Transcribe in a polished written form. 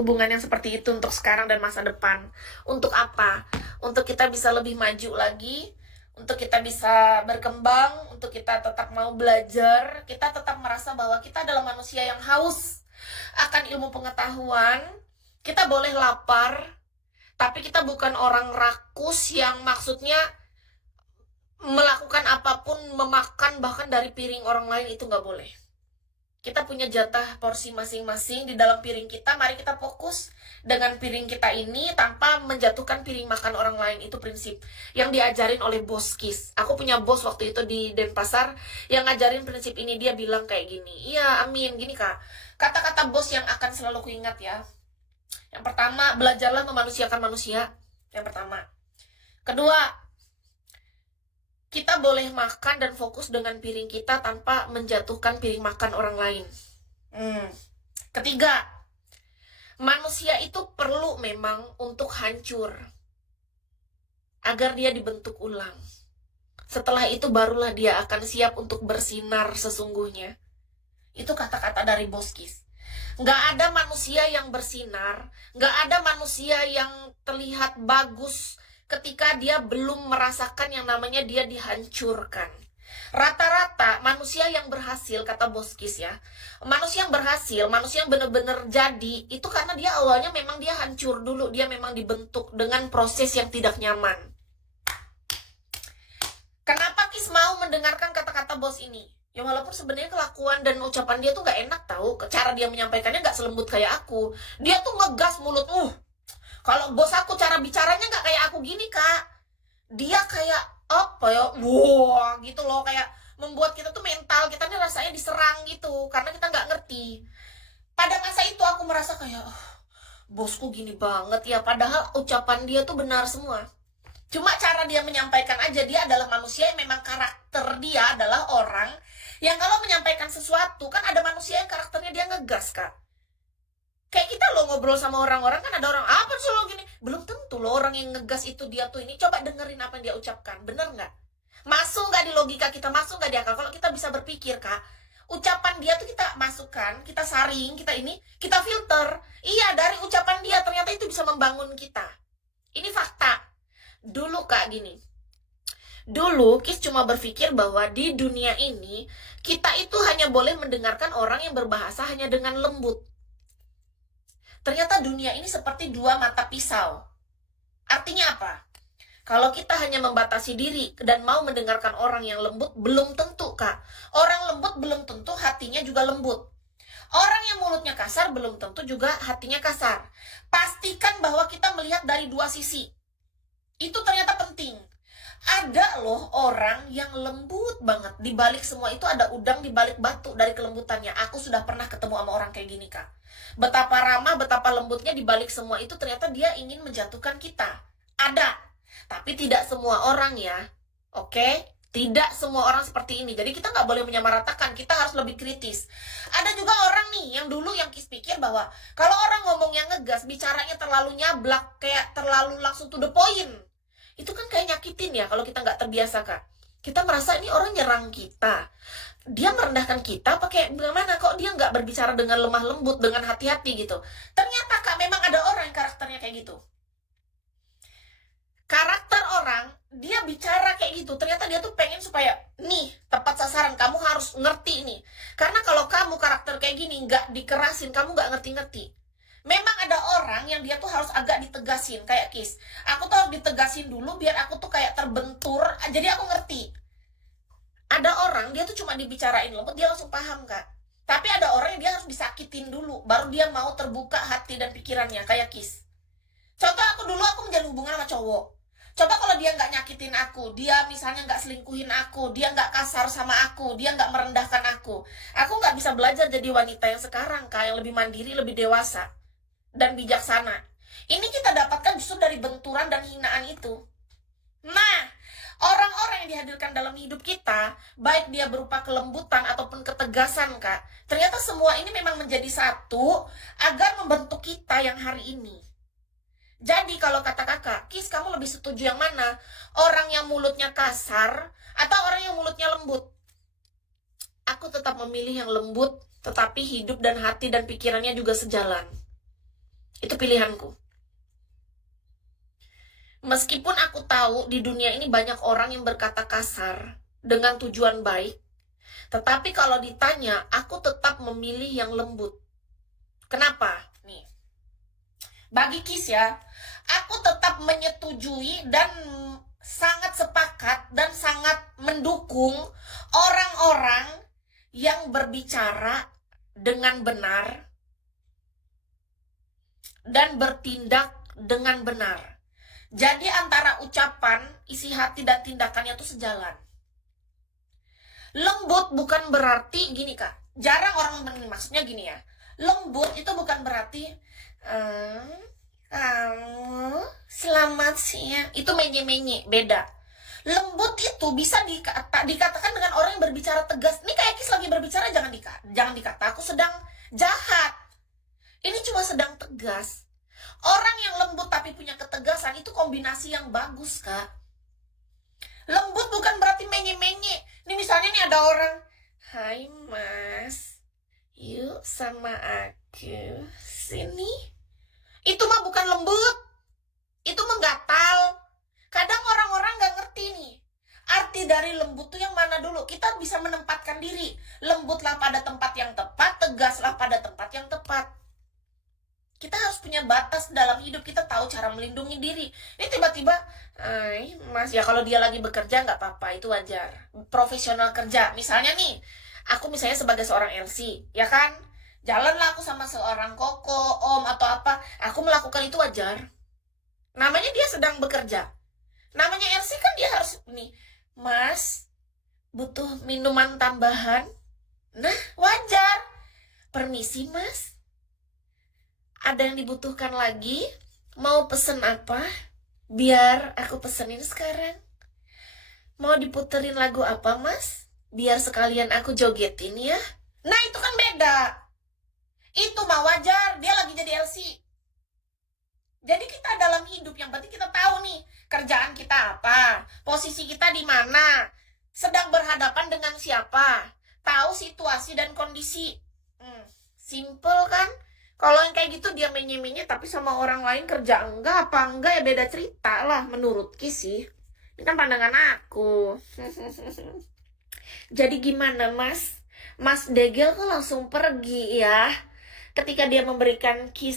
hubungan yang seperti itu untuk sekarang dan masa depan. Untuk apa? Untuk kita bisa lebih maju lagi, untuk kita bisa berkembang, untuk kita tetap mau belajar, kita tetap merasa bahwa kita adalah manusia yang haus akan ilmu pengetahuan. Kita boleh lapar, tapi kita bukan orang rakus yang maksudnya melakukan apapun, memakan bahkan dari piring orang lain, itu nggak boleh. Kita punya jatah porsi masing-masing di dalam piring kita. Mari kita fokus dengan piring kita ini tanpa menjatuhkan piring makan orang lain. Itu prinsip yang diajarin oleh bos Kis. Aku punya bos waktu itu di Denpasar yang ngajarin prinsip ini. Dia bilang kayak gini, iya Amin, gini kak, kata-kata bos yang akan selalu kuingat ya. Yang pertama, belajarlah memanusiakan manusia. Yang pertama. Kedua, kita boleh makan dan fokus dengan piring kita tanpa menjatuhkan piring makan orang lain. Ketiga, manusia itu perlu memang untuk hancur agar dia dibentuk ulang. Setelah itu barulah dia akan siap untuk bersinar sesungguhnya. Itu kata-kata dari Boskis. Nggak ada manusia yang bersinar, nggak ada manusia yang terlihat bagus ketika dia belum merasakan yang namanya dia dihancurkan. Rata-rata manusia yang berhasil, kata Boskis ya, manusia yang berhasil, manusia yang benar-benar jadi, itu karena dia awalnya memang dia hancur dulu, dia memang dibentuk dengan proses yang tidak nyaman. Kenapa Kis mau mendengarkan kata-kata bos ini? Ya walaupun sebenarnya kelakuan dan ucapan dia tuh gak enak tahu, cara dia menyampaikannya gak selembut kayak aku. Dia tuh ngegas mulut, kalau bos aku cara bicaranya nggak kayak aku gini kak. Dia kayak apa ya, wah gitu loh, kayak membuat kita tuh mental kita nih rasanya diserang gitu karena kita nggak ngerti. Pada masa itu aku merasa kayak bosku gini banget ya, padahal ucapan dia tuh benar semua. Cuma cara dia menyampaikan aja, dia adalah manusia yang memang karakter dia adalah orang yang kalau menyampaikan sesuatu, kan ada manusia yang karakternya dia ngegas kak. Kayak kita lo ngobrol sama orang-orang, kan ada orang, apa sih lo gini? Belum tentu lo orang yang ngegas itu dia tuh ini. Coba dengerin apa yang dia ucapkan, bener nggak? Masuk nggak di logika kita, masuk nggak di akal? Kalau kita bisa berpikir kak, ucapan dia tuh kita masukkan, kita saring, kita filter. Iya, dari ucapan dia ternyata itu bisa membangun kita. Ini fakta. Dulu kak gini, dulu Kis cuma berpikir bahwa di dunia ini kita itu hanya boleh mendengarkan orang yang berbahasa hanya dengan lembut. Ternyata dunia ini seperti dua mata pisau. Artinya apa? Kalau kita hanya membatasi diri dan mau mendengarkan orang yang lembut, belum tentu kak. Orang lembut belum tentu hatinya juga lembut. Orang yang mulutnya kasar belum tentu juga hatinya kasar. Pastikan bahwa kita melihat dari dua sisi. Itu ternyata penting. Ada loh orang yang lembut banget. Di balik semua itu ada udang di balik batu dari kelembutannya. Aku sudah pernah ketemu sama orang kayak gini kak. Betapa ramah, betapa lembutnya di balik semua itu ternyata dia ingin menjatuhkan kita. Ada. Tapi tidak semua orang ya. Oke? Tidak semua orang seperti ini. Jadi kita nggak boleh menyamaratakan. Kita harus lebih kritis. Ada juga orang nih yang dulu yang Kis pikir bahwa kalau orang ngomong yang ngegas, bicaranya terlalu nyablak, kayak terlalu langsung to the point. Itu kan kayak nyakitin ya kalau kita nggak terbiasa kak. Kita merasa ini orang nyerang kita, dia merendahkan kita, pakai bagaimana kok dia nggak berbicara dengan lemah lembut, dengan hati-hati gitu. Ternyata kak memang ada orang yang karakternya kayak gitu. Karakter orang, dia bicara kayak gitu, ternyata dia tuh pengen supaya nih tepat sasaran, kamu harus ngerti nih. Karena kalau kamu karakter kayak gini nggak dikerasin, kamu nggak ngerti-ngerti. Memang ada orang yang dia tuh harus agak ditegasin, kayak Kis. Aku tuh harus ditegasin dulu biar aku tuh kayak terbentur, jadi aku ngerti. Ada orang, dia tuh cuma dibicarain lembut, dia langsung paham kak. Tapi ada orang yang dia harus disakitin dulu, baru dia mau terbuka hati dan pikirannya, kayak Kis. Contoh aku dulu, aku menjalin hubungan sama cowok. Coba kalau dia nggak nyakitin aku, dia misalnya nggak selingkuhin aku, dia nggak kasar sama aku, dia nggak merendahkan aku nggak bisa belajar jadi wanita yang sekarang kak, yang lebih mandiri, lebih dewasa dan bijaksana. Ini kita dapatkan justru dari benturan dan hinaan itu. Nah, orang-orang yang dihadirkan dalam hidup kita, baik dia berupa kelembutan ataupun ketegasan kak, ternyata semua ini memang menjadi satu agar membentuk kita yang hari ini. Jadi kalau kata kakak, Kis kamu lebih setuju yang mana? Orang yang mulutnya kasar atau orang yang mulutnya lembut? Aku tetap memilih yang lembut, tetapi hidup dan hati dan pikirannya juga sejalan. pilihanku. Meskipun aku tahu di dunia ini banyak orang yang berkata kasar dengan tujuan baik, tetapi kalau ditanya, aku tetap memilih yang lembut. Kenapa? Nih, bagi Kis ya, aku tetap menyetujui dan sangat sepakat dan sangat mendukung orang-orang yang berbicara dengan benar dan bertindak dengan benar. Jadi antara ucapan, isi hati, dan tindakannya itu sejalan. Lembut bukan berarti, gini kak, jarang orang maksudnya gini ya, lembut itu bukan berarti kamu selamat siang, itu menye-menye, beda. Lembut itu bisa dikatakan dengan orang yang berbicara tegas. Ini kayak Kis lagi berbicara, jangan dikata aku sedang jahat. Ini cuma sedang tegas. Orang yang lembut tapi punya ketegasan itu kombinasi yang bagus, Kak. Lembut bukan berarti menye-menye. Ini misalnya nih ada orang, "Hai Mas, yuk sama aku sini." Itu mah bukan lembut. Itu menggatal. Kadang orang-orang gak ngerti nih. Arti dari lembut tuh yang mana dulu? Kita bisa menempatkan diri. Lembutlah pada tempat yang tepat, tegaslah pada tempat yang tepat. Kita harus punya batas dalam hidup. Kita tahu cara melindungi diri. Ini tiba-tiba, Mas, ya kalau dia lagi bekerja nggak apa-apa, itu wajar. Profesional kerja, misalnya nih, aku misalnya sebagai seorang LC, ya kan? Jalanlah aku sama seorang koko, om, atau apa, aku melakukan itu wajar. Namanya dia sedang bekerja. Namanya LC kan dia harus, nih, Mas, butuh minuman tambahan? Nah, wajar. Permisi, Mas. Ada yang dibutuhkan lagi? Mau pesen apa? Biar aku pesenin sekarang. Mau diputerin lagu apa, Mas? Biar sekalian aku jogetin ya. Nah, itu kan beda. Itu mah wajar, dia lagi jadi LC. Jadi kita dalam hidup yang penting kita tahu nih, kerjaan kita apa, posisi kita di mana, sedang berhadapan dengan siapa, tahu situasi dan kondisi. Simple kan? Kalau yang kayak gitu dia menye-menye tapi sama orang lain kerja enggak apa enggak ya beda cerita lah menurut Kis sih. Ini kan pandangan aku. Jadi gimana Mas? Mas Degel kok langsung pergi ya? Ketika dia memberikan Kis